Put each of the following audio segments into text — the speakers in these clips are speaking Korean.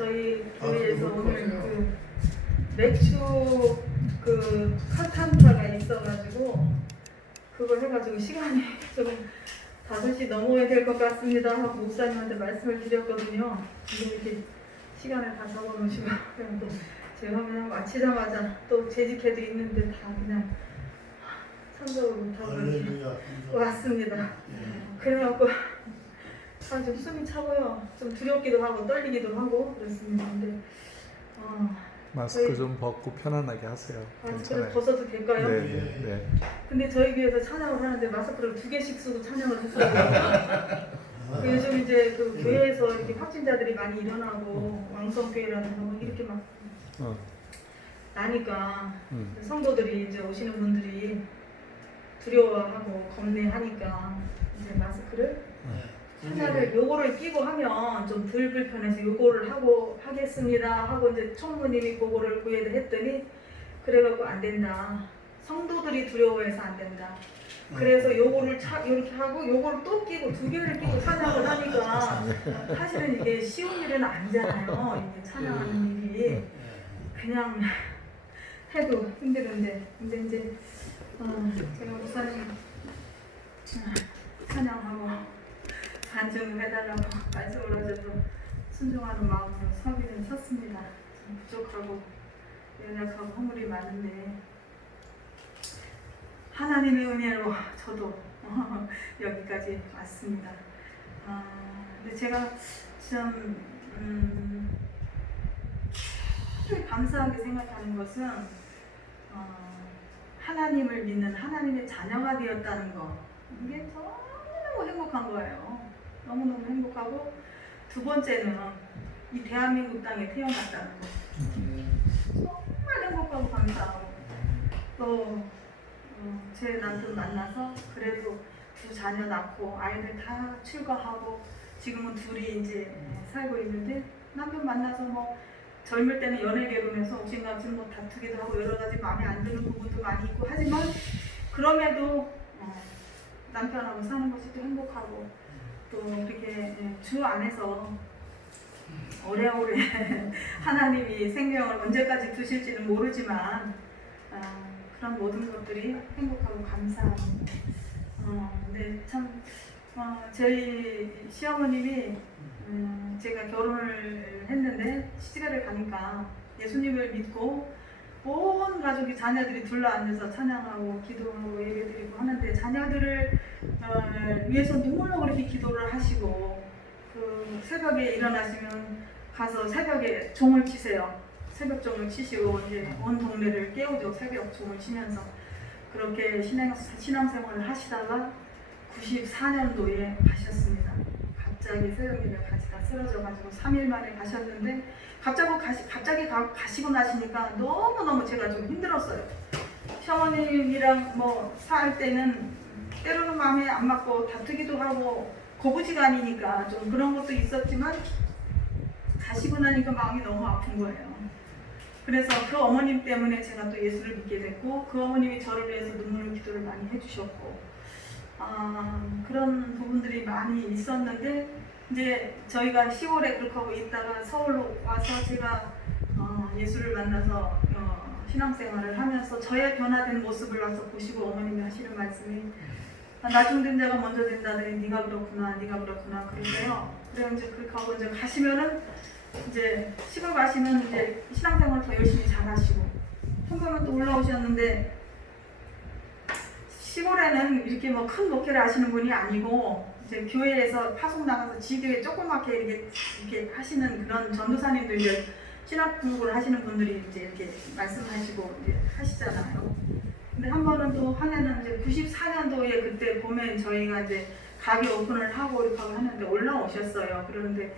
저희 교회에서 오늘 그 맥주 그 카탄타가 있어가지고 그걸 해가지고 시간이 좀 5시 넘어야 될 것 같습니다 하고 목사님한테 말씀을 드렸거든요. 지금 이렇게 시간을 다 적어놓으시고 그냥 또 제가 그냥 마치자마자 또 재직해도 있는데 다 그냥 선적으로 다 왔습니다. 그래갖고 좀 숨이 차고요. 좀 두렵기도 하고 떨리기도 하고 그렇습니다. 근데 마스크 좀 벗고 편안하게 하세요. 마스크를 괜찮아요. 벗어도 될까요? 네. 근데 저희 교회에서 찬양을 하는데 마스크를 2개씩 쓰고 찬양을 했어요. 요즘 이제 그 교회에서 이렇게 확진자들이 많이 일어나고 왕성교회라든가 뭐 이렇게 막 나니까 성도들이 이제 오시는 분들이 두려워하고 겁내하니까 이제 마스크를 하나를 요거를 끼고 하면 좀 덜 불편해서 요거를 하고 하겠습니다 하고 이제 총무님이 그거를 구해를 했더니 그래갖고 안 된다. 성도들이 두려워해서 안 된다. 그래서 요거를 이렇게 하고 요거를 또 끼고 2개를 끼고 찬양을 하니까 사실은 이게 쉬운 일은 아니잖아요. 이게 찬양하는 일이 그냥 해도 힘들은데 근데 이제 제가 목사님 찬양하고 간증을 해달라고 말씀을 하셔서 순종하는 마음으로 서기는 섰습니다. 좀 부족하고 연약하고 허물이 많은데 하나님의 은혜로 저도 여기까지 왔습니다. 근데 제가 참 감사하게 생각하는 것은 하나님을 믿는 하나님의 자녀가 되었다는 거 이게 너무너무 행복한 거예요. 너무너무 행복하고 두 번째는 이 대한민국 땅에 태어났다는 거 정말 행복하고 감사하고 또 제 남편 만나서 그래도 2 자녀 낳고 아이들 다 출가하고 지금은 둘이 이제 살고 있는데 남편 만나서 뭐 젊을 때는 연애 결혼해서 옥신각신 뭐 다투기도 하고 여러 가지 마음에 안 드는 부분도 많이 있고 하지만 그럼에도 남편하고 사는 것이 또 행복하고 또 그렇게 주 안에서 오래오래 하나님이 생명을 언제까지 두실지는 모르지만 그런 모든 것들이 행복하고 감사합니다. 근데 참 저희 시어머님이 제가 결혼을 했는데 시집을 가니까 예수님을 믿고 온 가족이 자녀들이 둘러앉아서 찬양하고 기도하고 예배드리고 하는데 자녀들을 위해서 누구나 그렇게 기도를 하시고 그 새벽에 일어나시면 가서 새벽에 종을 치세요. 새벽 종을 치시고 이제 온 동네를 깨우죠. 새벽 종을 치면서 그렇게 신앙생활을 하시다가 94년도에 가셨습니다. 갑자기 새벽에 가지가 쓰러져가지고 3일 만에 가셨는데 갑자기 가시고 나시니까 너무너무 제가 좀 힘들었어요. 시어머님이랑 뭐 살 때는 때로는 마음에 안 맞고 다투기도 하고 거부지간이니까 좀 그런 것도 있었지만 가시고 나니까 마음이 너무 아픈 거예요. 그래서 그 어머님 때문에 제가 또 예수를 믿게 됐고 그 어머님이 저를 위해서 눈물 기도를 많이 해주셨고 그런 부분들이 많이 있었는데 이제 저희가 10월에 그렇게 하고 있다가 서울로 와서 제가 예수를 만나서 신앙생활을 하면서 저의 변화된 모습을 와서 보시고 어머님이 하시는 말씀이 나중된 자가 먼저 된다더니 네가 그렇구나 그러세요. 그래서 이제 그렇게 하고 이제 가시면은 이제 시골 가시면 이제 신앙생활 더 열심히 잘하시고 현금은 또 올라오셨는데 시골에는 이렇게 뭐 큰 목회를 하시는 분이 아니고 이제 교회에서 파송 나가서 지교회 조그맣게 이렇게 하시는 그런 전도사님들 이제 신학 공부를 하시는 분들이 이제 이렇게 말씀하시고 이제 하시잖아요. 근데 한 번은 또 한 해는 이제 94년도에 그때 보면 저희가 이제 가게 오픈을 하고 이렇게 하는데 올라오셨어요. 그런데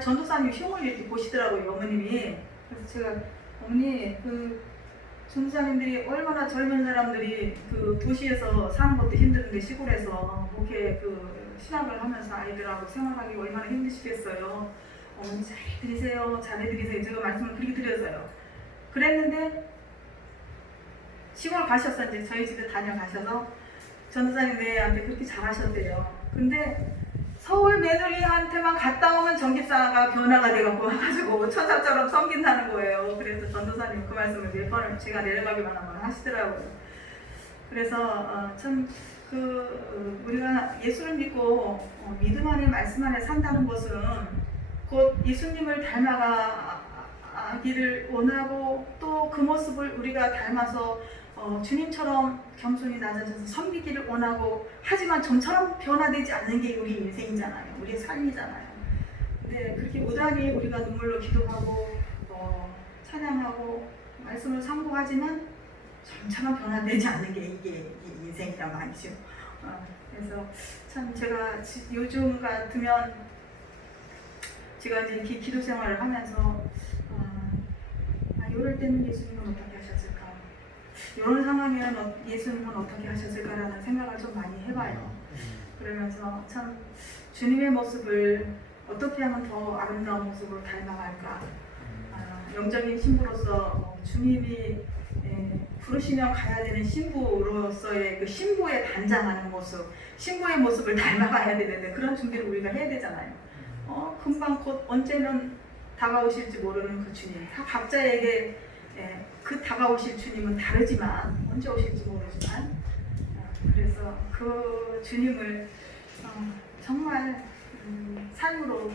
전도사님이 흉을 이렇게 보시더라고요, 어머님이. 그래서 제가 어머니 그 전도사님들이 얼마나 젊은 사람들이 그 도시에서 사는 것도 힘든데 시골에서 목회 그 신학을 하면서 아이들하고 생활하기 얼마나 힘드시겠어요. 어머니 잘해드리세요. 제가 말씀을 그렇게 드렸어요. 그랬는데 시골 가셔서 이제 저희 집에 다녀가셔서 전도사님 내한테 그렇게 잘하셨대요. 근데 서울 며느리한테만 갔다 오면 전집사가 변화가 돼갖고 와가지고 천사처럼 섬긴다는 거예요. 그래서 전도사님 그 말씀을 몇 번을 제가 내려가기만 하면 하시더라고요. 그래서 참 우리가 예수를 믿고 믿음 안에 말씀 안에 산다는 것은 곧 예수님을 닮아가기를 원하고 또 그 모습을 우리가 닮아서 주님처럼 겸손히 낮아져서 섬기기를 원하고 하지만 좀처럼 변화되지 않는 게 우리 인생이잖아요. 우리의 삶이잖아요. 근데 그렇게 무단히 우리가 눈물로 기도하고 찬양하고 말씀을 상고하지만 점처럼 변화되지 않는 게 이게 인생이란 말이죠. 그래서 참 제가 요즘 같으면 제가 이제 이렇게 기도 생활을 하면서 이럴 때는 예수님은 어떻게 하셨을까? 이런 상황에는 예수님은 어떻게 하셨을까라는 생각을 좀 많이 해봐요. 그러면서 참 주님의 모습을 어떻게 하면 더 아름다운 모습으로 닮아갈까? 영적인 신부로서 주님이 부르시면 가야 되는 신부로서의 그 신부에 단장하는 모습, 신부의 모습을 닮아가야 되는데 그런 준비를 우리가 해야 되잖아요. 금방 곧 언제는 다가오실지 모르는 그 주님. 다 각자에게 그 다가오실 주님은 다르지만 언제 오실지 모르지만 그래서 그 주님을 정말 삶으로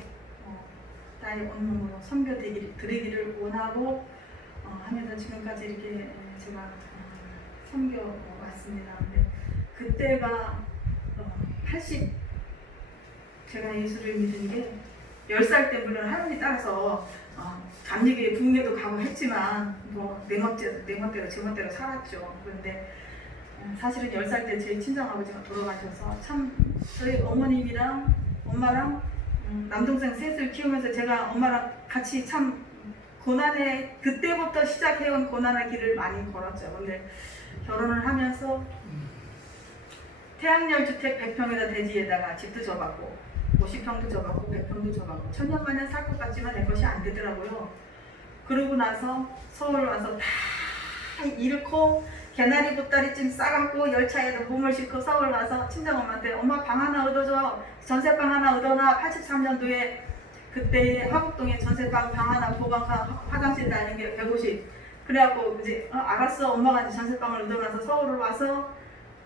나의 온몸으로 섬겨드리기를 원하고 하면서 지금까지 이렇게 제가 섬겨왔습니다. 근데 그때가 제가 예수를 믿은 게 10살 때 물론 할머니 따라서 감리교회 부흥회도 가고 했지만 내 멋대로 제 멋대로 살았죠. 그런데 사실은 10살 때 제 친정아버지가 돌아가셔서 참 저희 어머님이랑 엄마랑 남동생 셋을 키우면서 제가 엄마랑 같이 참 고난의 그때부터 시작해온 고난의 길을 많이 걸었죠. 근데 결혼을 하면서 태양열 주택 100평에다 대지에다가 집도 져봤고 50평도 져봤고 100평도 져봤고 천년만년 살 것 같지만 내 것이 안 되더라고요. 그러고 나서 서울 와서 다 잃고 개나리 보따리찜 싸갖고 열차에도 몸을 싣고 서울 와서 친정엄마한테 엄마 방 하나 얻어줘, 전세방 하나 얻어놔. 83년도에 그때 화곡동에 전세방 방 하나 보강카 화장실 다니는 게 150. 그래갖고 이제 알았어 엄마가 이제 전세방을 얻어놔서 서울을 와서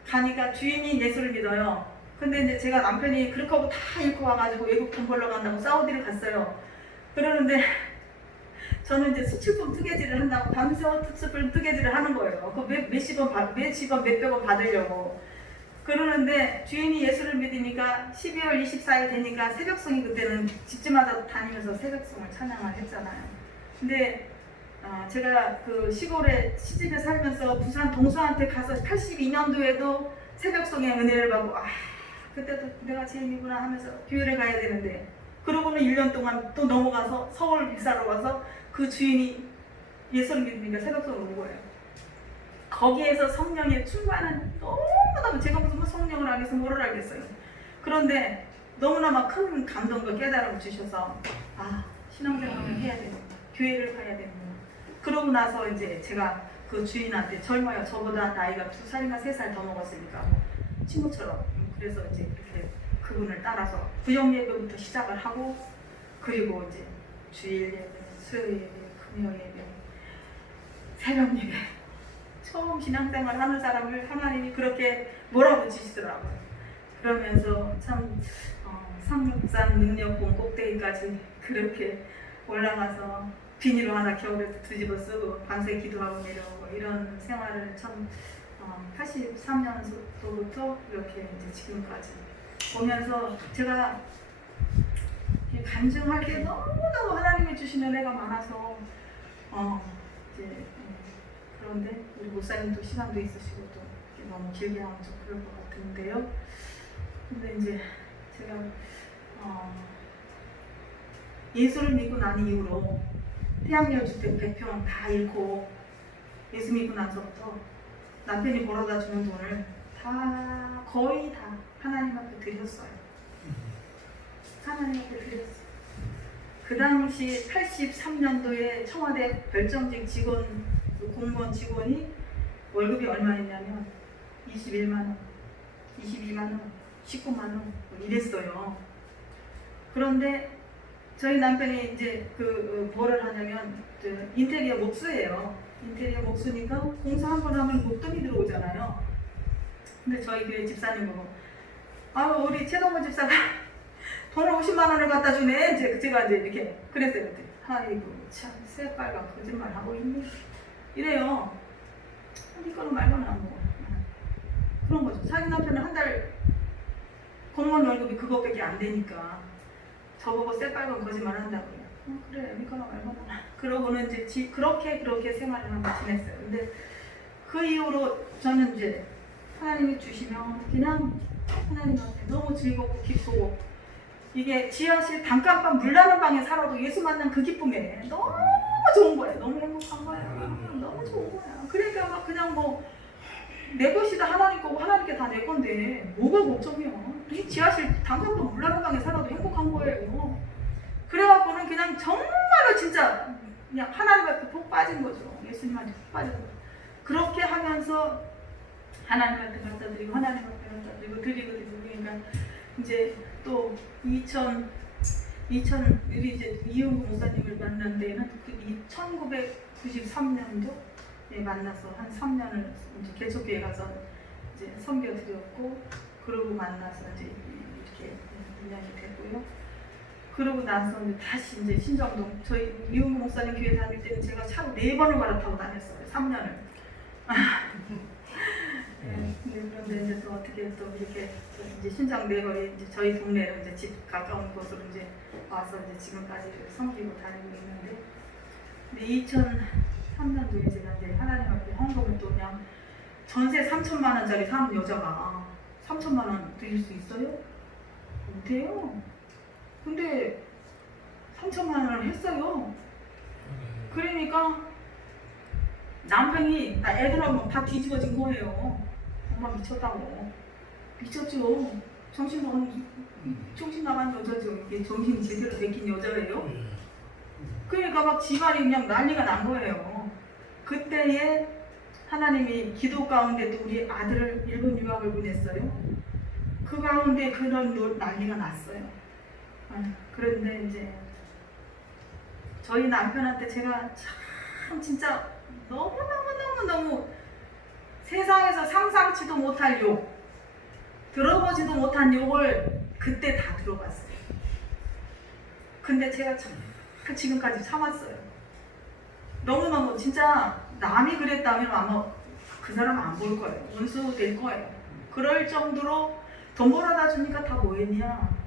가니까 주인이 예수를 믿어요. 근데 이제 제가 남편이 그렇게 하고 다 잃고 와가지고 외국 돈 벌러 간다고 사우디를 갔어요. 그러는데 저는 이제 수출품 뜨개질을 한다고 밤새워 특수품 뜨개질을 하는 거예요. 그 몇십원 몇백원 받으려고. 그러는데 주인이 예수를 믿으니까 12월 24일 되니까 새벽송이 그때는 집집마다 다니면서 새벽송을 찬양을 했잖아요. 근데 제가 그 시골에 시집에 살면서 부산 동수한테 가서 82년도에도 새벽송의 은혜를 받고 그때도 내가 제일이구나 하면서 교회를 가야 되는데 그러고는 1년 동안 또 넘어가서 서울 믹사로 와서 그 주인이 예수를 믿으니까 새벽송을 온 거예요. 거기에서 성령의 충만한 너무너무 제가 무슨 성령을 알겠어 뭐를 알겠어요. 그런데 너무나 막 큰 감동과 깨달음을 주셔서 신앙생활을 해야 되는구나. 교회를 가야 되는구나. 그러고 나서 이제 제가 그 주인한테 젊어요. 저보다 나이가 2살인가 3살 더 먹었으니까 친구처럼 그래서 이제 이렇게 그분을 따라서 구역 예배부터 시작을 하고 그리고 이제 주일 예배, 수요일 예배, 금요 예배, 새벽 예배 처음 신앙생활 하는 사람을 하나님이 그렇게 몰아붙이시더라고요. 그러면서 참 상륙산 능력봉 꼭대기까지 그렇게 올라가서 비닐로 하나 겨울에 뒤집어 쓰고 밤새 기도하고 내려오고 이런 생활을 참 83년도부터 이렇게 이제 지금까지 보면서 제가 간증할 게 너무너무 하나님이 주신 은혜가 많아서 이제 그런데 우리 목사님도 시간도 있으시고 또 너무 길게 하면 좀 그럴 것 같은데요. 근데 이제 제가 예수를 믿고 난 이후로 태양열 주택 100평 다 잃고 예수 믿고 나서부터 남편이 벌어다 주는 돈을 다 거의 다 하나님 앞에 드렸어요. 하나님 앞에 드렸어요. 그 당시 83년도에 청와대 별정직 직원 공무원 직원이 월급이 얼마였냐면 21만 원, 22만 원, 19만 원 이랬어요. 그런데 저희 남편이 이제 뭐를 하냐면 인테리어 목수예요. 인테리어 목수니까 공사 한 번 하면 목돈이 들어오잖아요. 근데 저희 교회 집사님 보고 우리 최동원 집사가 돈을 50만 원을 갖다 주네. 제가 이제 이렇게 그랬어요. 그때. 아이고 참 새빨간 거짓말 하고 있네. 이래요. 네 거는 말만 안 먹어. 그런 거죠. 자기 남편은 한 달 공무원 월급이 그거밖에 안 되니까 저보고 새빨간 거짓말 한다고요. 그래 믿거나 말거나. 그러고는 이제 그렇게 생활을 하고 지냈어요. 근데 그 이후로 저는 이제 하나님이 주시면 그냥 하나님 앞에 너무 즐겁고 기쁘고, 이게 지하실 단칸방 물 나는 방에 살아도 예수 만난 그 기쁨에 너무 좋은 거예요. 너무 행복한 거예요. 너무 좋은 거야. 그러니까 막 그냥 내 것이 다 하나님 거고 하나님께 다 내 건데 뭐가 걱정이야. 이 지하실 단칸방 물 나는 방에 살아도 행복한 거예요. 그래갖고는 그냥 정말로 진짜 그냥 하나님한테 푹 빠진 거죠. 예수님한테 푹 빠진 거죠. 그렇게 하면서 하나님한테 갖다 드리고 하나님한테 갖다 드리고 그러니까 이제 또 우리 이제 이용구 목사님을 만난 데는 1993년도에 만나서 한 3년을 이제 개척교회 가서 이제 섬겨드렸고, 그러고 만나서 이제 이렇게 인연이 됐고요. 그러고 나서 이제 다시 이제 신정동 저희 이용구 목사님 교회 다닐 때는 제가 차로 4번을 갈아타고 다녔어요. 3년을. 그런데 이제 또 어떻게 또 이렇게 또 이제 신장 내거리 이제 저희 동네로 이제 집 가까운 곳으로 이제 와서 이제 지금까지 섬기고 다니고 있는데, 근데 2003년도에 제가 이제 하나님 앞에 헌금을 또 그냥 전세 3천만 원짜리 사는 여자가 3천만 원 드릴 수 있어요? 못해요. 근데 3천만 원을 했어요. 그러니까 남편이 애들하고 다 뒤집어진 거예요. 엄마 미쳤다고. 미쳤죠. 정신 나간 여자죠. 이게 정신이 제대로 베낀 여자예요. 그러니까 막 집안이 그냥 난리가 난 거예요. 그때에 하나님이 기도 가운데 또 우리 아들을 일본 유학을 보냈어요. 그 가운데 그런 난리가 났어요. 그런데 이제 저희 남편한테 제가 참 진짜 너무 세상에서 상상치도 못할 욕, 들어보지도 못한 욕을 그때 다 들어봤어요. 근데 제가 지금까지 참았어요. 너무너무 진짜 남이 그랬다면 아마 그 사람 안 볼 거예요. 원수 될 거예요. 그럴 정도로 돈 벌어다 주니까 다 뭐했냐?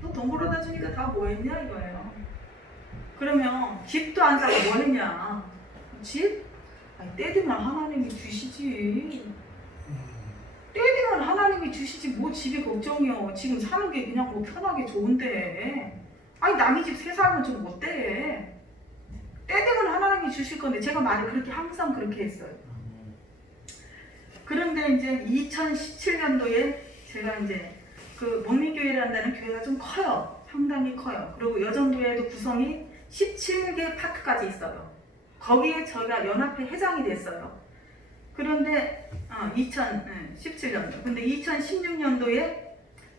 너 돈 벌어다 주니까 다 뭐했냐 이거예요. 그러면 집도 안 사고 뭐 했냐? 집? 아니, 때 되면 하나님이 주시지. 때 되면 하나님이 주시지 뭐 집이 걱정이요. 지금 사는 게 그냥 뭐 편하게 좋은데. 아니 남의 집 새 살면 좀 어때? 때 되면 하나님이 주실 건데, 제가 말을 그렇게 항상 그렇게 했어요. 그런데 이제 2017년도에 제가 이제 그 목민교회라는 교회가 좀 커요. 상당히 커요. 그리고 여전도에도 구성이 17개 파트까지 있어요. 거기에 저희가 연합회 회장이 됐어요. 그런데 2017년도. 근데 2016년도에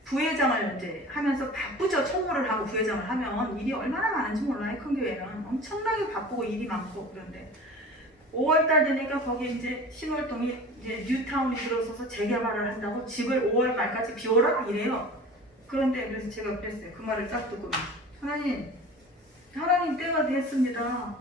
부회장을 이제 하면서 바쁘죠. 총무를 하고 부회장을 하면 일이 얼마나 많은지 몰라요. 큰 교회는 엄청나게 바쁘고 일이 많고. 그런데 5월달 되니까 거기 이제 신월동이 이제 뉴타운이 들어서서 재개발을 한다고 집을 5월 말까지 비워라 이래요. 그런데 그래서 제가 그랬어요. 그 말을 딱 듣고, 하나님 때가 됐습니다.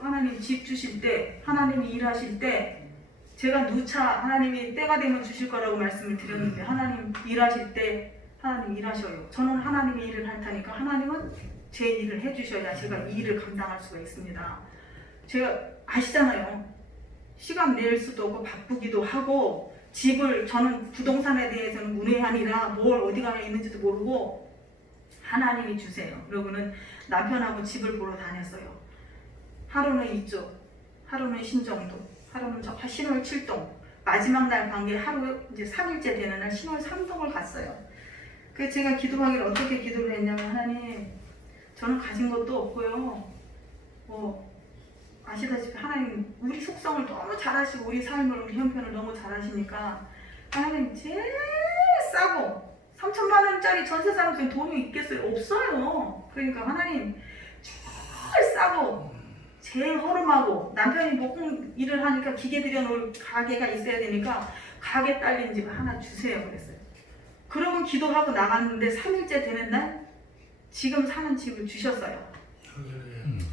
하나님 집 주실 때, 하나님이 일하실 때, 제가 누차 하나님이 때가 되면 주실 거라고 말씀을 드렸는데, 하나님 일하실 때 하나님 일하셔요. 저는 하나님의 일을 할 테니까 하나님은 제 일을 해주셔야 제가 이 일을 감당할 수가 있습니다. 제가 아시잖아요. 시간 낼 수도 없고 바쁘기도 하고, 저는 부동산에 대해서는 문외한이라 뭘 어디 가나 있는지도 모르고 하나님이 주세요. 그러고는 남편하고 집을 보러 다녔어요. 하루는 이쪽, 하루는 신정동, 하루는 저 신월 7동, 마지막 날 관계 하루 이제 3일째 되는 날 신월 3동을 갔어요. 그래서 제가 기도하기를 어떻게 기도를 했냐면, 하나님, 저는 가진 것도 없고요. 아시다시피 하나님 우리 속성을 너무 잘 아시고 우리 삶을, 우리 형편을 너무 잘 아시니까 하나님 제일 싸고 3천만 원짜리 전세 사는 데 돈이 있겠어요? 없어요. 그러니까 하나님 제일 싸고 제일 허름하고 남편이 목공 일을 하니까 기계 들여놓을 가게가 있어야 되니까 가게 딸린 집 하나 주세요 그랬어요. 그러고 기도하고 나갔는데 3일째 되는 날 지금 사는 집을 주셨어요.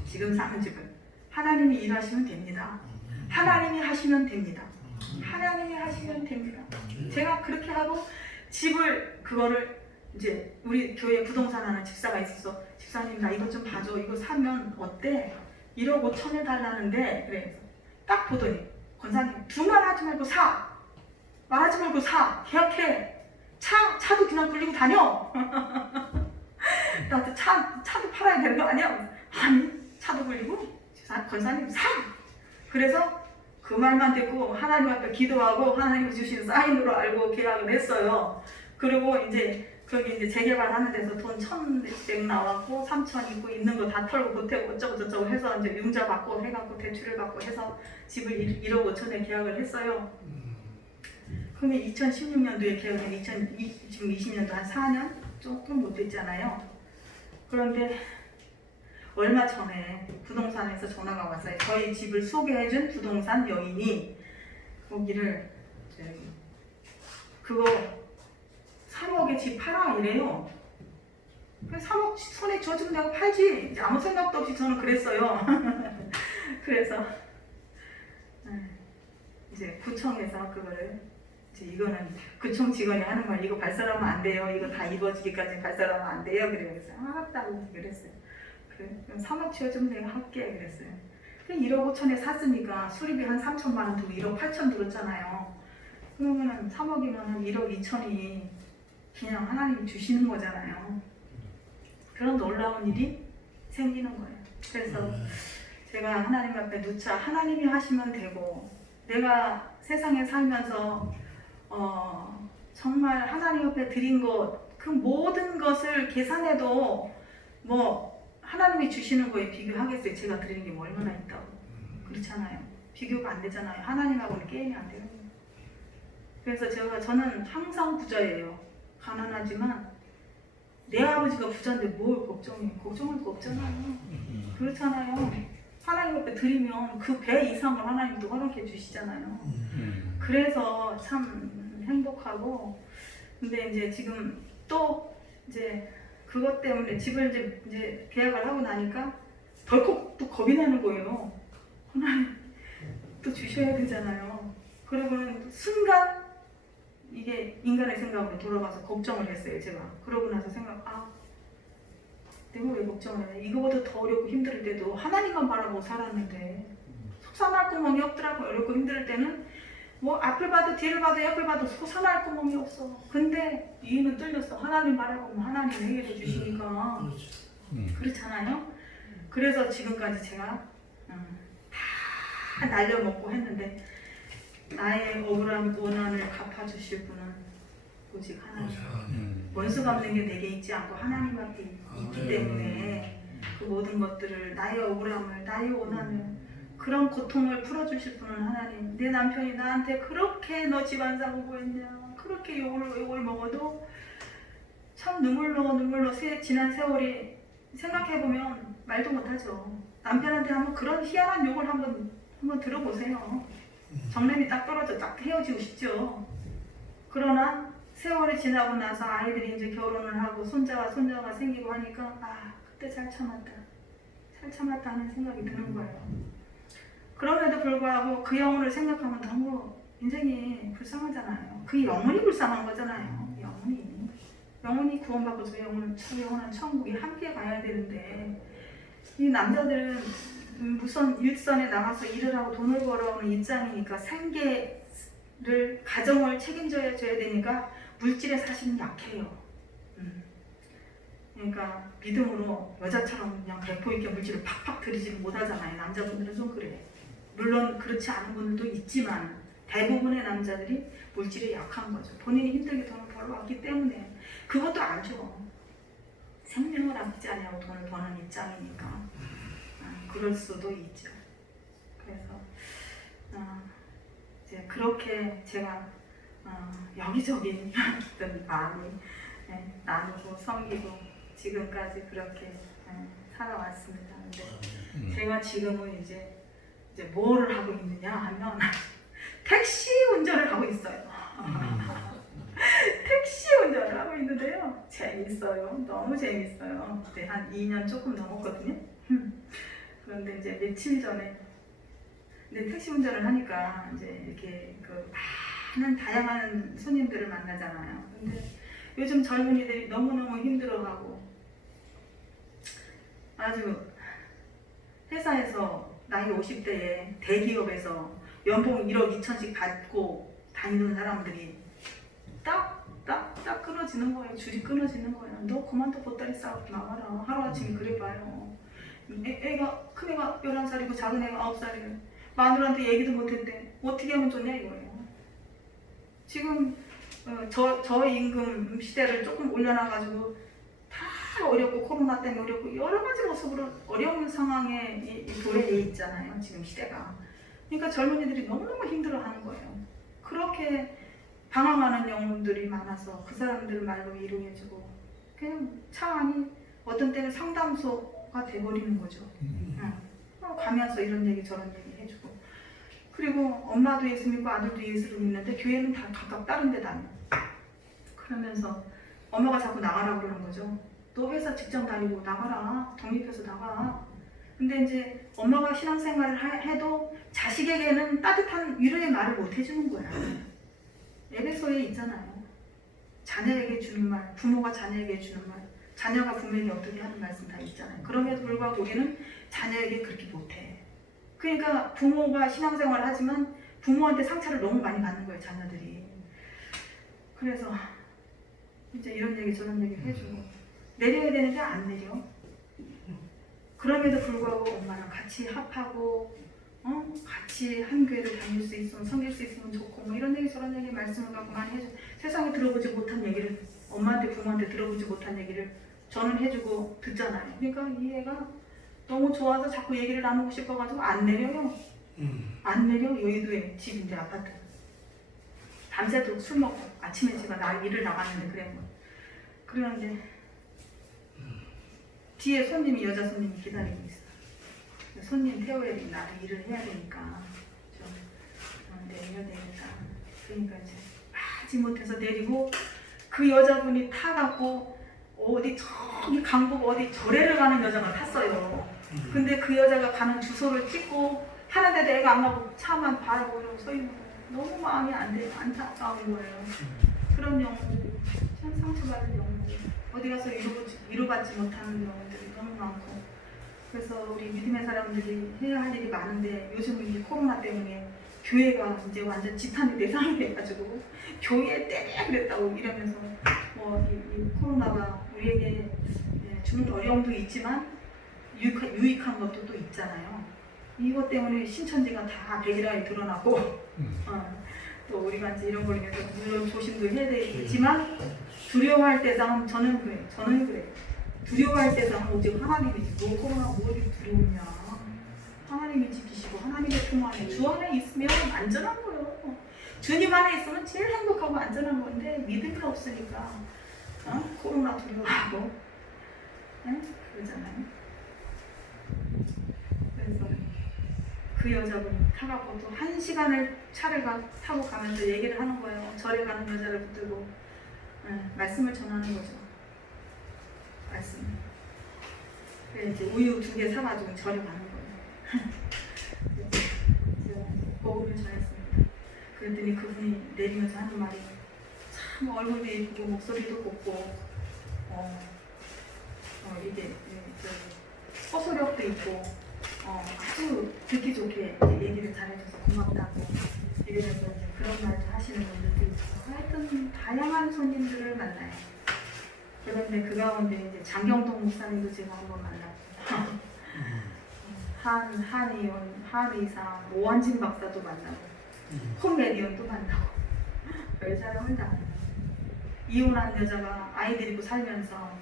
지금 사는 집을 하나님이 일하시면 됩니다. 하나님이 하시면 됩니다. 하나님이 하시면 됩니다. 제가 그렇게 하고 집을 그거를 이제 우리 교회 부동산 하는 집사가 있어서 집사님 나 이거 좀 봐줘. 이거 사면 어때? 1억 5천을 달라는데 그래서 딱 보더니 권사님 두 말 하지 말고 사. 말하지 말고 사. 계약해. 차도 그냥 굴리고 다녀. 나도 차도 팔아야 되는 거 아니야? 아니 차도 굴리고 권사님 사. 그래서 그 말만 듣고 하나님 앞에 기도하고 하나님이 주신 사인으로 알고 계약을 했어요. 그리고 이제 거기 이제 재개발하는 데서 돈 1,100 나왔고 3,000 있고 있는 거 다 털고 보태고 어쩌고 저쩌고 해서 이제 융자 받고 해갖고 대출을 받고 해서 집을 1억 5천에 계약을 했어요. 그러면 2016년도에 계약을 지금 20년도 한 4년 조금 못 됐잖아요. 그런데 얼마 전에 부동산에서 전화가 왔어요. 저희 집을 소개해준 부동산 여인이 거기를 그거 3억에 집 팔아 이래요. 3억 손에 쥐어주면 내가 팔지. 이제 아무 생각도 없이 저는 그랬어요. 그래서 이제 구청에서 그거를 이제 이거는 구청 직원이 하는 말 이거 발설하면 안 돼요. 이거 다 이루어지기까지 발설하면 안 돼요. 그래서 알았다고 그랬어요. 그럼 3억 쥐어주면 내가 할게 그랬어요. 1억 5천에 샀으니까 수리비 한 3천만 원 들고 1억 8천 들었잖아요. 그러면은 3억이면 1억 2천이 그냥 하나님이 주시는 거잖아요. 그런 놀라운 일이 생기는 거예요. 그래서 제가 하나님 앞에 누차 하나님이 하시면 되고 내가 세상에 살면서 정말 하나님 앞에 드린 것 그 모든 것을 계산해도 뭐 하나님이 주시는 거에 비교하겠어요. 제가 드리는 게 뭐 얼마나 있다고. 그렇잖아요. 비교가 안 되잖아요. 하나님하고는 게임이 안 돼요. 그래서 저는 항상 부자예요. 가난하지만 내 아버지가 부자인데 뭘 걱정해. 걱정할 거 없잖아요. 그렇잖아요. 하나님 앞에 드리면 그 배 이상을 하나님도 허락해 주시잖아요. 그래서 참 행복하고 근데 이제 지금 또 이제 그것 때문에 집을 이제 계약을 하고 나니까 덜컥 또 겁이 나는 거예요. 하나님 또 주셔야 되잖아요. 그러고는 순간 이게 인간의 생각으로 돌아가서 걱정을 했어요. 제가 그러고 나서 내가 왜 걱정을 해? 이거보다 더 어렵고 힘들 때도 하나님만 바라보고 살았는데 속상할 구멍이 없더라고요. 어렵고 힘들 때는 뭐 앞을 봐도 뒤를 봐도 옆을 봐도 속상할 구멍이 없어. 근데 이는 뚫렸어. 하나님 바라보면 하나님 해결해 주시니까. 그렇잖아요. 그래서 지금까지 제가 다 날려먹고 했는데 나의 억울한 원한을 갚아주실 분은 오직 하나님. 원수 갚는 게 내게 있지 않고 하나님 앞에 있기 때문에 그 모든 것들을 나의 억울함을 나의 원한을 그런 고통을 풀어주실 분은 하나님. 내 남편이 나한테 그렇게 너 집안 사고 했냐 그렇게 욕을 먹어도 참 눈물로 지난 세월이 생각해보면 말도 못하죠. 남편한테 한번 그런 희한한 욕을 한번 들어보세요. 정념이 딱 떨어져 딱 헤어지고 싶죠. 그러나 세월이 지나고 나서 아이들이 이제 결혼을 하고 손자가 생기고 하니까 그때 잘 참았다 하는 생각이 드는 거예요. 그럼에도 불구하고 그 영혼을 생각하면 너무 인생이 불쌍하잖아요. 그 영혼이 불쌍한 거잖아요. 영혼이 구원받고 저 영혼은 천국에 함께 가야 되는데 이 남자들은 무슨 일선에 나가서 일을 하고 돈을 벌어오는 입장이니까 생계를 가정을 책임져야 되니까 물질의 사실은 약해요. 그러니까 믿음으로 여자처럼 그냥 배포 있게 물질을 팍팍 들이지는 못하잖아요. 남자분들은 좀 그래요. 물론 그렇지 않은 분들도 있지만 대부분의 남자들이 물질에 약한 거죠. 본인이 힘들게 돈을 벌어왔기 때문에 그것도 알죠. 생명을 아끼지 않냐고 돈을 버는 입장이니까 그럴 수도 있죠. 그래서 이제 그렇게 제가 여기저기 어떤 마음이 나누고 섬기고 지금까지 그렇게 살아왔습니다. 근데 제가 지금은 이제 뭐를 하고 있느냐 하면 택시 운전을 하고 있어요. 택시 운전을 하고 있는데요. 재밌어요. 너무 재밌어요. 그때 한 2년 조금 넘었거든요. 그런데 이제 며칠 전에 근데 택시 운전을 하니까 이제 이렇게 그 많은 다양한 손님들을 만나잖아요. 근데 요즘 젊은이들이 너무너무 힘들어하고 아주 회사에서 나이 50대에 대기업에서 연봉 1억 2천씩 받고 다니는 사람들이 딱 끊어지는 거예요. 줄이 끊어지는 거예요. 너 그만둬 보따리 싸고 나와라. 하루아침에 그래봐요. 큰 애가 11살이고 작은 애가 9살이에요. 마누라한테 얘기도 못했대. 어떻게 하면 좋냐 이거예요. 지금 저 임금 시대를 조금 올려놔가지고 다 어렵고 코로나 때문에 어렵고 여러 가지 모습으로 어려운 상황에 도래돼 있잖아요. 지금 시대가. 그러니까 젊은이들이 너무너무 힘들어하는 거예요. 그렇게 방황하는 영혼들이 많아서 그 사람들 말로 위로해주고 그냥 차 안이 어떤 때는 상담소가 돼버리는 거죠. 가면서 이런 얘기 저런 얘기 해주고 그리고 엄마도 예수 믿고 아들도 예수를 믿는데 교회는 다 각각 다른 데 다녀. 그러면서 엄마가 자꾸 나가라고 그러는 거죠. 너 회사 직장 다니고 나가라. 독립해서 나가. 근데 이제 엄마가 신앙생활을 해도 자식에게는 따뜻한 위로의 말을 못 해주는 거야. 에베소에 있잖아요. 자녀에게 주는 말, 부모가 자녀에게 주는 말, 자녀가 부모에게 어떻게 하는 말씀 다 있잖아요. 그럼에도 불구하고 우리는 자녀에게 그렇게 못해. 그러니까 부모가 신앙생활을 하지만 부모한테 상처를 너무 많이 받는 거예요, 자녀들이. 그래서 이제 이런 얘기 저런 얘기 해주고 내려야 되는데 안 내려. 그럼에도 불구하고 엄마랑 같이 합하고 같이 한 교회를 다닐 수 있으면 섬길 수 있으면 좋고 뭐 이런 얘기 저런 얘기 말씀을 갖고 많이 해줘. 세상에 들어보지 못한 얘기를 엄마한테 부모한테 들어보지 못한 얘기를 저는 해주고 듣잖아요. 그러니까 이 애가 너무 좋아서 자꾸 얘기를 나누고 싶어가지고 안 내려요. 안 내려. 여의도에 집인데 아파트. 밤새도록 술 먹고 아침에 제가 일을 나갔는데 그래 뭐. 그러는데 뒤에 손님이 여자 손님이 기다리고 있어. 손님 태워야 돼. 나도 일을 해야 되니까 좀 내려야 되겠다. 그러니까 이제 하지 못해서 내리고 그 여자분이 타갖고 어디 저기 강북 어디 절에를 가는 여자가 탔어요. 근데 그 여자가 가는 주소를 찍고 하는데도 애가 안 가고 차만 바라보고 서 있는 거예요. 너무 마음이 안타까운 거예요. 그런 영혼들이 참 상처받은 영혼들, 어디 가서 위로받지 못하는 영혼들이 너무 많고. 그래서 우리 믿음의 사람들이 해야 할 일이 많은데 요즘은 이제 코로나 때문에 교회가 이제 완전 지탄이 대상이 돼가지고 교회에 때려 그랬다고 이러면서 뭐 이 코로나가 우리에게 주는 어려움도 있지만 유익한 것도 또 있잖아요. 이것 때문에 신천지가 다 백일화에 드러나고 또 우리가 이제 이런 걸 위해서 물론 조심도 해야 되지만 두려워할 때상 저는 그래. 두려워할 때상 오직 하나님이지. 너 코로나 어디 두려우냐. 하나님이 지키시고 하나님의 품 안에 주 안에 있으면 안전한 거예요. 주님 안에 있으면 제일 행복하고 안전한 건데 믿음이 없으니까 코로나 두려워하고 그러잖아요. 그래서 그 여자분이 타갖고 또 1시간을 차를 타고 가면서 얘기를 하는 거예요. 절에 가는 여자를 붙들고 말씀을 전하는 거죠. 말씀. 그래서 이제 우유 2개 사가지고 절에 가는 거예요. 제가 복음을 전했습니다. 그랬더니 그분이 내리면서 하는 말이 참 얼굴도 예쁘고 목소리도 곱고 이게 호소력도 있고 아주 듣기 좋게 얘기를 잘해줘서 고맙다고 이러면서 그런 말도 하시는 분들도 있고 하여튼 다양한 손님들을 만나요. 그런데 그 가운데 이제 장경동 목사님도 제가 한번 만났고 한의원, 한의사, 오한진 박사도 만나고 홈메디언도 만나고 별 사람을 다 만나요. 이혼한 여자가 아이 데리고 살면서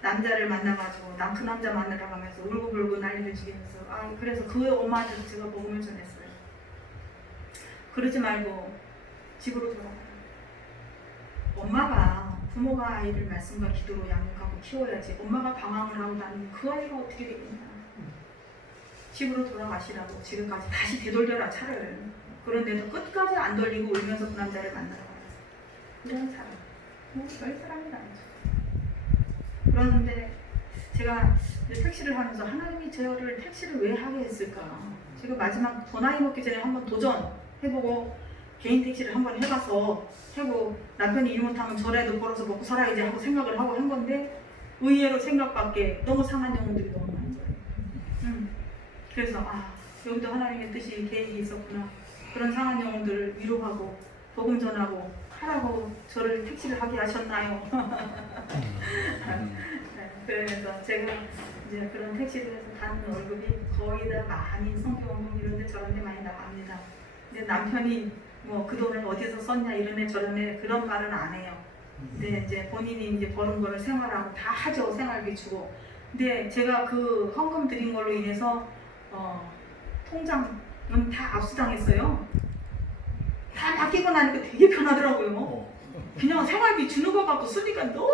남자를 만나가지고 그 남자 만나러 가면서 울고불고 난리를 지면서 그래서 그 엄마한테 제가 복음을 전했어요. 그러지 말고 집으로 돌아가요. 엄마가 부모가 아이를 말씀과 기도로 양육하고 키워야지 엄마가 방황을 하고 나는 그 아이가 어떻게 되겠냐. 집으로 돌아가시라고 지금까지 다시 되돌려라 차를. 그런데도 끝까지 안 돌리고 울면서 그 남자를 만나러 가요. 그런 사람. 별 사람이 아니죠. 그런데 제가 이제 택시를 하면서 하나님이 저를 택시를 왜 하게 했을까. 제가 마지막 더 나이 먹기 전에 한번 도전해보고 개인 택시를 한번 해봐서 하고 남편이 일 못하면 저라도 벌어서 먹고 살아야지 하고 생각을 하고 한 건데 의외로 생각밖에 너무 상한 영혼들이 너무 많은 거예요. 그래서 여기도 하나님의 뜻이 계획이 있었구나. 그런 상한 영혼들을 위로하고 복음 전하고 하라고 저를 택시를 하게 하셨나요? 그래서 제가 이제 그런 택시를 해서 받는 월급이 거의 다 많이 성교원금 이런 데 저런 데 많이 나갑니다. 근데 남편이 뭐 그 돈을 어디서 썼냐 이런 애 저런 애 그런 말은 안 해요. 근데 이제 본인이 이제 버는 거를 생활하고 다 하죠. 생활비 주고. 근데 제가 그 헌금 드린 걸로 인해서 통장은 다 압수당했어요. 다 바뀌고 나니까 되게 편하더라고요. 그냥 생활비 주는 거 갖고 쓰니까 너무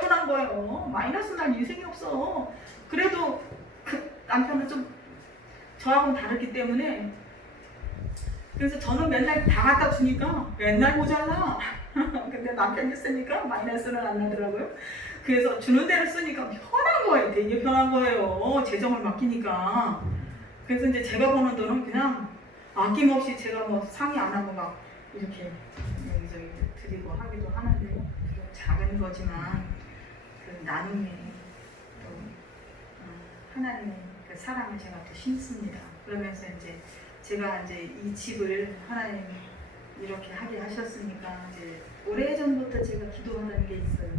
편한 거예요. 마이너스 날 인생이 없어. 그래도 그 남편은 좀 저하고는 다르기 때문에 그래서 저는 맨날 다 갖다 주니까 맨날 모자라. 근데 남편이 쓰니까 마이너스는 안 나더라고요. 그래서 주는 대로 쓰니까 편한 거예요. 되게 편한 거예요. 재정을 맡기니까. 그래서 이제 제가 버는 돈은 그냥 아낌없이 제가 뭐 상의 안 하고 막 이렇게 여기저기 드리고 하기도 하는데 작은 거지만 그 나눔에 또 하나님의 그 사랑을 제가 또 심습니다. 그러면서 이제 제가 이제 이 집을 하나님이 이렇게 하게 하셨으니까 이제 오래전부터 제가 기도하는 게 있어요.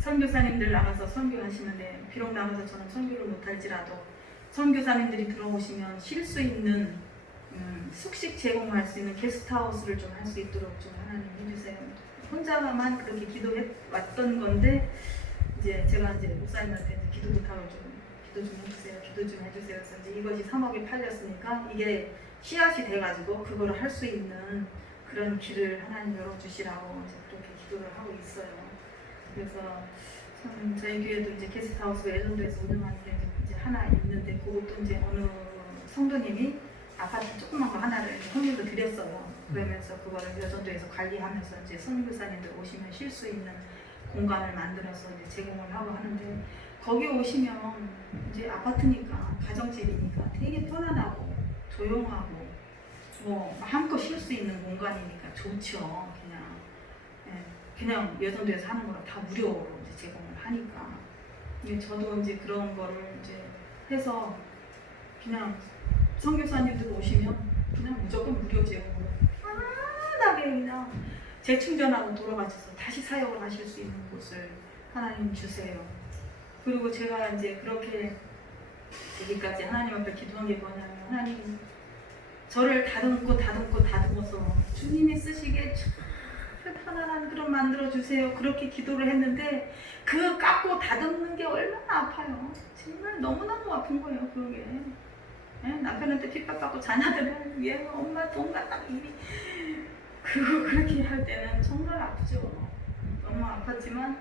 선교사님들 나가서 선교하시는데 비록 나가서 저는 선교를 못할지라도 선교사님들이 들어오시면 쉴 수 있는 숙식 제공할 수 있는 게스트하우스를 좀 할 수 있도록 좀 하나님 해주세요. 혼자만 그렇게 기도해 왔던 건데 이제 제가 이제 목사님한테 이제 기도 부탁을 좀 기도 좀 해주세요. 기도 좀 해주세요. 그래서 이제 이것이 3억이 팔렸으니까 이게 씨앗이 돼가지고 그거를 할 수 있는 그런 길을 하나님 열어주시라고 이제 그렇게 기도를 하고 있어요. 그래서 저희 교회도 이제 게스트하우스 예전도에서 운영하는 게 이제 하나 있는데 그것도 이제 어느 성도님이 아파트 조그만 거 하나를 헌금도 드렸어요. 그러면서 그거를 여전도에서 관리하면서 이제 선교사님들 오시면 쉴 수 있는 공간을 만들어서 이제 제공을 하고 하는데 거기 오시면 이제 아파트니까 가정집이니까 되게 편안하고 조용하고 뭐 마음껏 쉴 수 있는 공간이니까 좋죠. 그냥 여전도에서 하는 거랑 다 무료로 이제 제공을 하니까 저도 이제 그런 거를 이제 해서 그냥 선교사님들 오시면 그냥 무조건 무료 제공으로 편하게 그냥 재충전하고 돌아가셔서 다시 사역을 하실 수 있는 곳을 하나님 주세요. 그리고 제가 이제 그렇게 여기까지 하나님 앞에 기도한 게 뭐냐면 하나님 저를 다듬어서 주님이 쓰시기에 편안한 그런 만들어 주세요. 그렇게 기도를 했는데 그 깎고 다듬는 게 얼마나 아파요. 정말 너무너무 아픈 거예요. 그게 남편한테 핍박받고 자녀들을 위해 엄마 돈 갖다 일이 그렇게 할 때는 정말 아프죠. 너무 아팠지만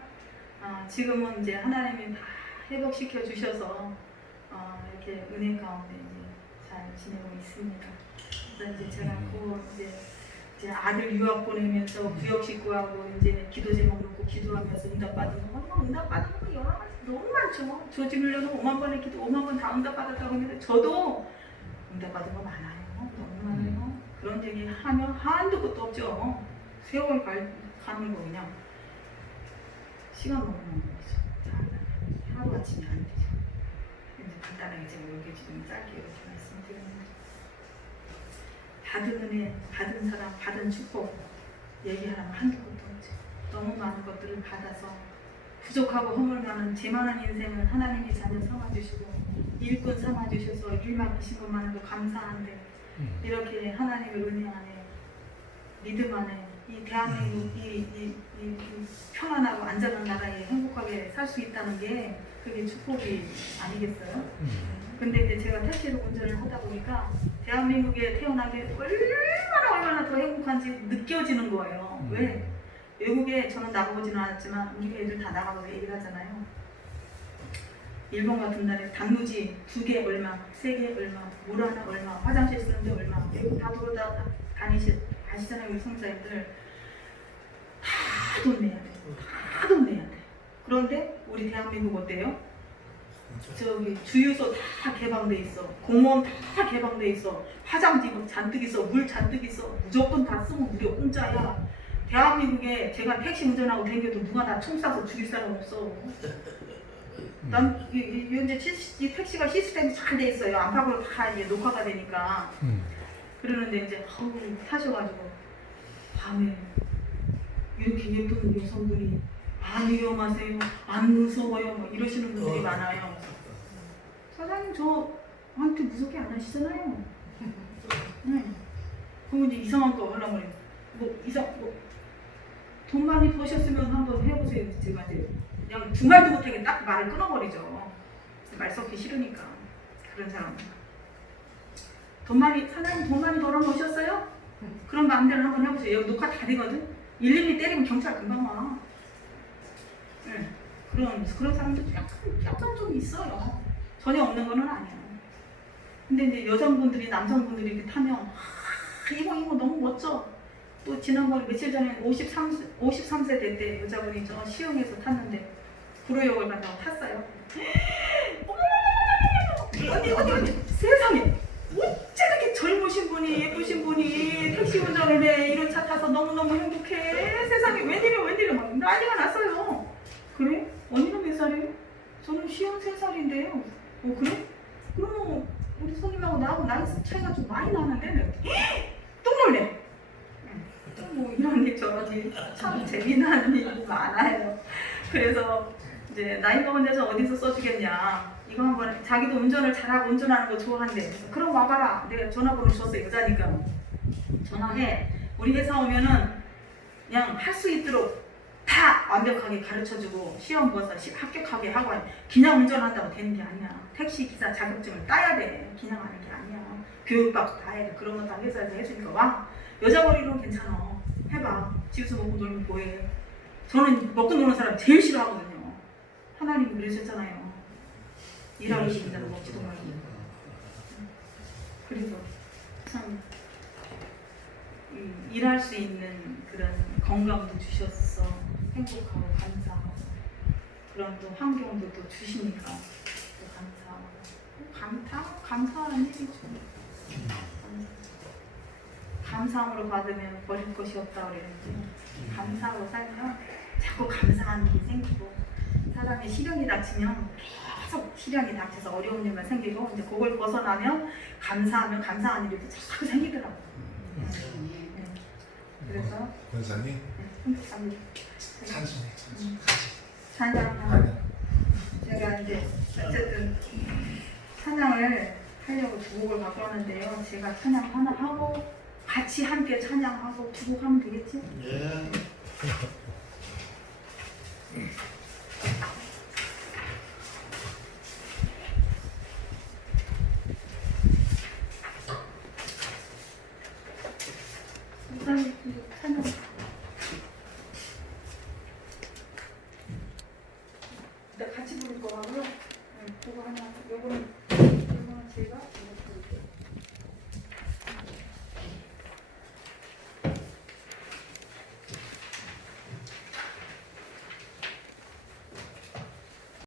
지금은 이제 하나님이 다 회복시켜 주셔서 이렇게 은혜 가운데 이제 잘 지내고 있습니다. 그래서 이제 제가 이제 아들 유학 보내면서 구역식구하고 이제 기도 제목 놓고 기도하면서 응답받은 거, 응답받은 거 여러 가지 너무 많죠. 조지 밀러는 5만 번의 기도 5만 번 다 응답받았다고 했는데 저도 응답받은 거 많아요. 너무 많아요. 그런 얘기 하면 한도 끝도 없죠. 세월 가는 거 그냥 시간 먹는 거죠. 하루 아침이 안 되죠. 이제 간단하게 제가 여기 지금 짧게 이렇게 말씀드립니다. 받은 은혜, 받은 사랑, 받은 축복 얘기하면 한도 끝도 없죠. 너무 많은 것들을 받아서 부족하고 허물 많은 제 많은 인생을 하나님이 자녀 삼아주시고 일꾼 삼아주셔서 일 맡기신 것만으로 감사한데 이렇게 하나님의 은혜 안에 믿음 안에 이 대한민국 이 평안하고 안전한 나라에 행복하게 살 수 있다는 게 그게 축복이 아니겠어요? 근데 이제 제가 택시로 운전을 하다 보니까 대한민국에 태어난 게 얼마나 더 행복한지 느껴지는 거예요. 왜? 외국에 저는 나가보지는 않았지만 우리 애들 다 나가서 얘기를 하잖아요. 일본 같은 데는 단무지 2개 얼마, 3개 얼마, 물 하나 얼마, 화장실 쓰는데 얼마, 외국 다 돌아다 아시잖아요. 우리 성사님들 다 돈 내야 돼. 다 돈 내야 돼. 그런데 우리 대한민국 어때요? 저기 주유소 다 개방돼 있어. 공원 다 개방돼 있어. 화장지 잔뜩 있어. 물 잔뜩 있어. 무조건 다 쓰면 무료 공짜야. 대한민국에 제가 택시 운전하고 다녀도 누가 나 총 쏴서 죽일 사람 없어. 난 이제 이 택시가 시스템이 잘 돼 있어요. 안팎으로 다 이제 녹화가 되니까. 그러는데 이제 타셔가지고 밤에 이렇게 예쁜 여성분이 안 위험하세요, 안 무서워요, 뭐 이러시는 분들이 많아요. 사장님 저한테 무섭게 안 하시잖아요. 그럼 이제 이상한 거 하려고 그래요. 돈 많이 버셨으면 한번 해보세요. 제가 이제 그냥 두말도 못하게 딱 말을 끊어버리죠. 말 섞기 싫으니까. 그런 사람. 사장님 돈 많이 벌어놓으셨어요? 그런 마음대로 한번 해보세요. 여기 녹화 다 되거든? 112 때리면 경찰 금방 와. 네. 그런 사람도 약간 좀 있어요. 전혀 없는 거는 아니야. 근데 이제 여성분들이 남성분들이 이렇게 타면 이거 너무 멋져. 또 지난번에 며칠 전에 53세 때 여자분이 저 시흥에서 탔는데 구로역을 가다가 탔어요. 언니 세상에 어째 이렇게 젊으신 분이 예쁘신 분이 택시 운전을 해. 이런 차 타서 너무너무 행복해. 세상에 웬일이야 막 난리가 났어요. 그래? 언니는 몇 살이에요? 저는 53살인데요. 그래? 그러면 우리 손님하고 나하고 나이 차이가 좀 많이 나는데 또 놀래. 또 뭐 이런 게 저러지. 참 재미난 일이 많아요. 그래서 이제 나이 먹은 데서 어디서 써주겠냐. 이거 한번 자기도 운전을 잘하고 운전하는 거 좋아한대. 그럼 와봐라. 내가 전화번호 줬어. 여자니까 전화해. 우리 회사 오면은 그냥 할 수 있도록 다 완벽하게 가르쳐주고 시험 봐서 합격하게 하고 그냥 운전한다고 되는 게 아니야. 택시 기사 자격증을 따야 돼. 그냥 하는 게 아니야. 교육받고 다 해야 돼. 그런 거 다 회사에서 해주니까 와. 여자 머리로는 괜찮아. 해봐. 집에서 먹고 놀면 뭐해. 저는 먹고 노는 사람 제일 싫어하거든요. 하나님이 그러셨잖아요. 일하고 싶은 자는 먹지도 말고. 그래서 참 일할 수 있는 그런 건강도 주셨어. 행복하고 감사하고 그런 또 환경도 또 주시니까 또 감사하고 감사하는 일이죠. 감사함으로 받으면 버릴 것이 없다 그랬는데 감사하고 살면 자꾸 감사한 일이 생기고 사람이 시련이 닥치면 계속 시련이 닥쳐서 어려운 일만 생기고 이제 그걸 벗어나면 감사하면 감사한 일이 또 자꾸 생기더라고요. 그래서 권사님 행복합니다. 찬송해. 제가 이제 어쨌든 찬양을 하려고 2곡을 갖고 왔는데요. 제가 찬양 하나 하고 같이 함께 찬양하고 2곡 하면 되겠지? 예. 우선 찬양. 같이 부를 거라고요? 그거 하나. 요거는